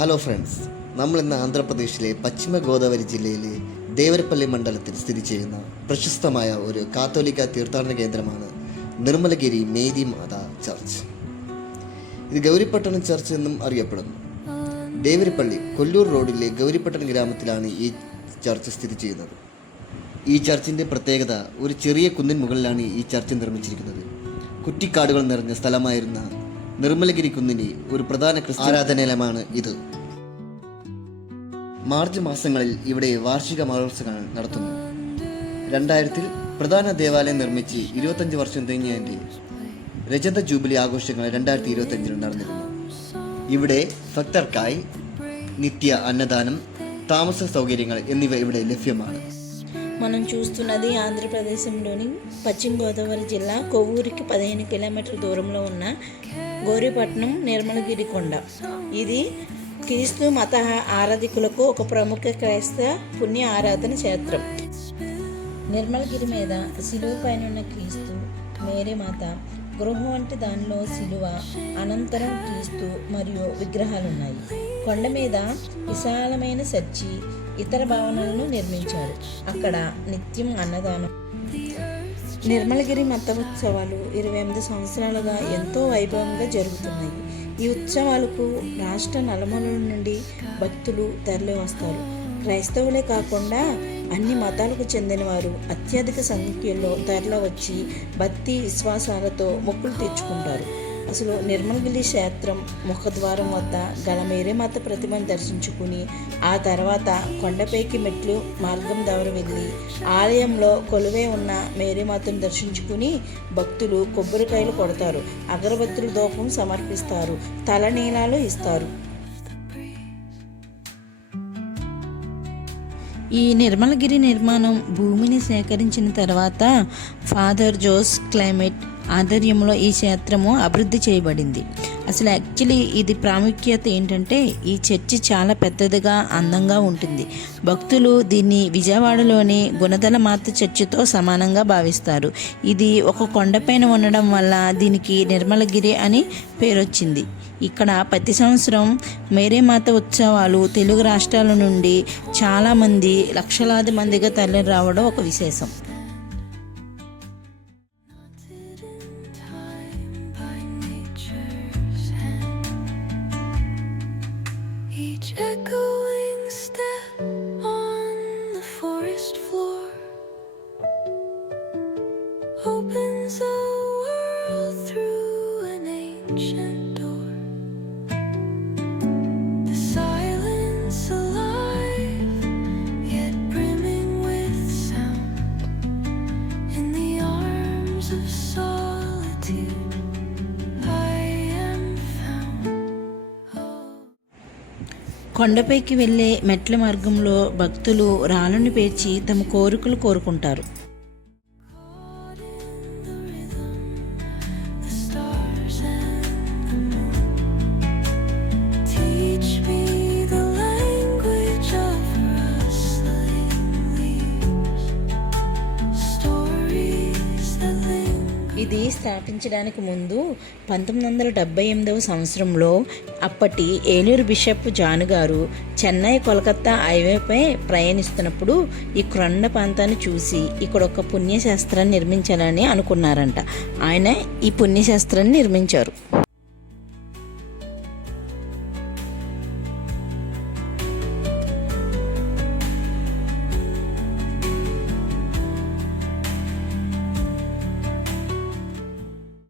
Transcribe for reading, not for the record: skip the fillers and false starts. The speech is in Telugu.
ഹലോ ഫ്രണ്ട്സ്, നമ്മളിന്ന് ആന്ധ്രാപ്രദേശിലെ പശ്ചിമ ഗോദാവരി ജില്ലയിലെ ദേവരപ്പള്ളി മണ്ഡലത്തിൽ സ്ഥിതി ചെയ്യുന്ന പ്രശസ്തമായ ഒരു കാത്തോലിക്ക തീർത്ഥാടന കേന്ദ്രമാണ് നിർമ്മലഗിരി മേരി മാതാ ചർച്ച്. ഇത് ഗൗരിപട്ടണം ചർച്ച് എന്നും അറിയപ്പെടുന്നു. ദേവരപ്പള്ളി കൊല്ലൂർ റോഡിലെ ഗൗരിപട്ടണം ഗ്രാമത്തിലാണ് ഈ ചർച്ച് സ്ഥിതി ചെയ്യുന്നത്. ഈ ചർച്ചിൻ്റെ പ്രത്യേകത, ഒരു ചെറിയ കുന്നിൻ മുകളിലാണ് ഈ ചർച്ച് നിർമ്മിച്ചിരിക്കുന്നത്. കുറ്റിക്കാടുകൾ നിറഞ്ഞ സ്ഥലമായിരുന്ന നിർമ്മലഗിരി കുന്നിൻ്റെ ഒരു പ്രധാന ക്രിസ്ത്യൻ ആരാധനാലയമാണ് ഇത്. മാർച്ച് മാസങ്ങളിൽ ഇവിടെ വാർഷിക മഹോത്സവങ്ങൾ നടത്തുന്നു. 2000 പ്രധാന ദേവാലയം നിർമ്മിച്ച് 25 വർഷം തികഞ്ഞതിൻ്റെ രജത ജൂബിലി ആഘോഷങ്ങൾ 2025 നടന്നിരുന്നു. ഇവിടെ ഭക്തർക്കായി നിത്യ അന്നദാനം, താമസ సౌకర్యങ്ങൾ എന്നിവ ഇവിടെ లభ్యമാണ്. మనం చూస్తున్నది ఆంధ్రప్రదేశంలోని పశ్చిమ గోదావరి జిల్లా కొవ్వూరికి 15 కిలోమీటర్ల దూరంలో ఉన్న గౌరీపట్నం నిర్మలగిరి కొండ. ఇది క్రీస్తు మత ఆరాధికులకు ఒక ప్రముఖ క్రైస్తవ పుణ్య ఆరాధన క్షేత్రం. నిర్మలగిరి మీద శిలువ పైన ఉన్న క్రీస్తు, మేరీ మాత, గృహం వంటి దానిలో శిలువ, అనంతరం క్రీస్తు మరియు విగ్రహాలు ఉన్నాయి. కొండ మీద విశాలమైన చర్చి, ఇతర భవనాలను నిర్మించారు. అక్కడ నిత్యం అన్నదానం. నిర్మలగిరి మత ఉత్సవాలు 28 సంవత్సరాలుగా ఎంతో వైభవంగా జరుగుతున్నాయి. ఈ ఉత్సవాలకు రాష్ట్ర నలుమూలల నుండి భక్తులు తరలి వస్తారు. క్రైస్తవులే కాకుండా అన్ని మతాలకు చెందిన వారు అత్యధిక సంఖ్యలో తరలి వచ్చి భక్తి విశ్వాసాలతో మొక్కులు తీర్చుకుంటారు. అసలు నిర్మలగిరి క్షేత్రం ముఖద్వారం వద్ద గల మేరీమాత ప్రతిమను దర్శించుకుని ఆ తర్వాత కొండపైకి మెట్లు మార్గం ద్వారా వెళ్ళి ఆలయంలో కొలువై ఉన్న మేరీమాతను దర్శించుకుని భక్తులు కొబ్బరికాయలు కొడతారు, అగరబత్తుల ధూపం సమర్పిస్తారు, తలనీలాలు ఇస్తారు. ఈ నిర్మలగిరి నిర్మాణం భూమిని సేకరించిన తర్వాత ఫాదర్ జోస్ క్లైమేట్ ఆధ్వర్యంలో ఈ క్షేత్రము అభివృద్ధి చేయబడింది. అసలు యాక్చువల్లీ ఇది ప్రాముఖ్యత ఏంటంటే, ఈ చర్చి చాలా పెద్దదిగా అందంగా ఉంటుంది. భక్తులు దీన్ని విజయవాడలోని గుణదల మాత చర్చితో సమానంగా భావిస్తారు. ఇది ఒక కొండపైన ఉండడం వల్ల దీనికి నిర్మలగిరి అని పేరొచ్చింది. ఇక్కడ ప్రతి సంవత్సరం మేరీమాత ఉత్సవాలు తెలుగు రాష్ట్రాల నుండి చాలామంది, లక్షలాది మందిగా తరలి రావడం ఒక విశేషం. Each echoing step on the forest floor opens a world through an ancient door. The silence alive, yet brimming with sound. In the arms of solitude కొండపైకి వెళ్ళే మెట్ల మార్గంలో భక్తులు రాళ్ళను పేర్చి తమ కోరికలు కోరుకుంటారు. ఇది స్థాపించడానికి ముందు 1978వ సంవత్సరంలో అప్పటి ఏలూరు బిషప్ జాన్ గారు చెన్నై కోల్కతా హైవేపై ప్రయాణిస్తున్నప్పుడు ఈ కొండ ప్రాంతాన్ని చూసి ఇక్కడ ఒక పుణ్యశాస్త్రాన్ని నిర్మించాలని అనుకున్నారంట. ఆయన ఈ పుణ్యశాస్త్రాన్ని నిర్మించారు.